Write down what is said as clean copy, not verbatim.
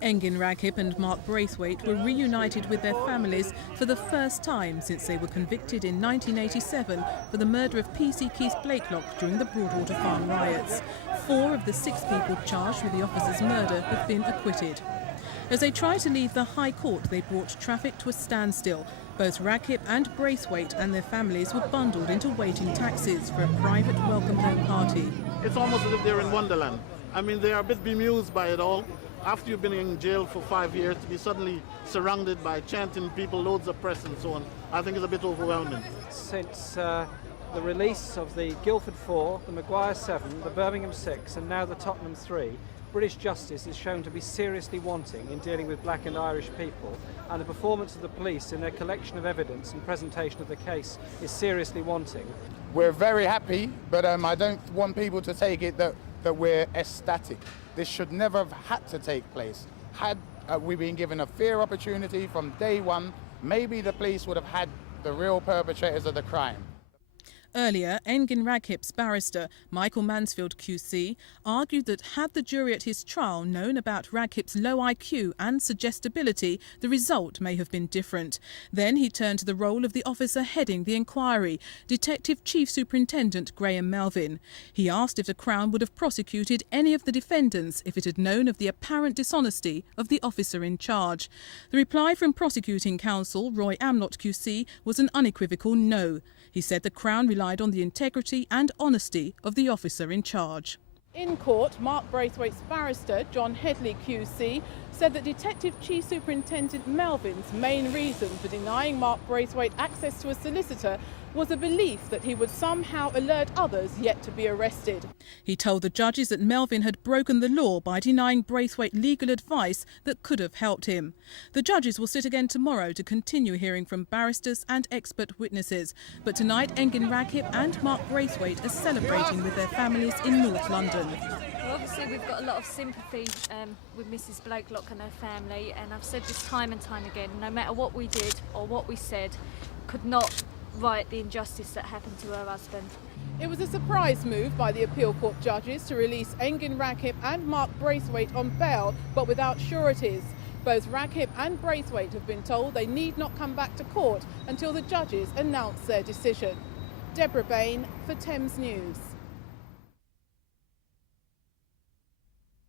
Engin Raghib and Mark Braithwaite were reunited with their families for the first time since they were convicted in 1987 for the murder of PC Keith Blakelock during the Broadwater Farm riots. 4 of the 6 people charged with the officer's murder have been acquitted. As they tried to leave the High Court, they brought traffic to a standstill. Both Raghib and Braithwaite and their families were bundled into waiting taxis for a private welcome home party. It's almost as if they're in Wonderland. I mean, they are a bit bemused by it all. After you've been in jail for 5 years, to be suddenly surrounded by chanting people, loads of press and so on, I think is a bit overwhelming. Since the release of the Guildford 4, the Maguire 7, the Birmingham 6 and now the Tottenham 3, British justice is shown to be seriously wanting in dealing with black and Irish people, and the performance of the police in their collection of evidence and presentation of the case is seriously wanting. We're very happy, but I don't want people to take it that we're ecstatic. This should never have had to take place. Had we been given a fair opportunity from day one, maybe the police would have had the real perpetrators of the crime. Earlier, Engin Raghib's barrister, Michael Mansfield QC, argued that had the jury at his trial known about Raghib's low IQ and suggestibility, the result may have been different. Then he turned to the role of the officer heading the inquiry, Detective Chief Superintendent Graham Melvin. He asked if the Crown would have prosecuted any of the defendants if it had known of the apparent dishonesty of the officer in charge. The reply from prosecuting counsel, Roy Amlott QC, was an unequivocal no. He said the Crown relied on the integrity and honesty of the officer in charge. In court, Mark Braithwaite's barrister, John Headley QC, said that Detective Chief Superintendent Melvin's main reason for denying Mark Braithwaite access to a solicitor was a belief that he would somehow alert others yet to be arrested. He told the judges that Melvin had broken the law by denying Braithwaite legal advice that could have helped him. The judges will sit again tomorrow to continue hearing from barristers and expert witnesses. But tonight, Engin Raghib and Mark Braithwaite are celebrating with their families in North London. Well, obviously we've got a lot of sympathy with Mrs Blakelock and her family, and I've said this time and time again, no matter what we did or what we said, could not right the injustice that happened to her husband. It was a surprise move by the appeal court judges to release Engin Raghib and Mark Braithwaite on bail, but without sureties. Both Raghib and Braithwaite have been told they need not come back to court until the judges announce their decision. Deborah Bain for Thames News.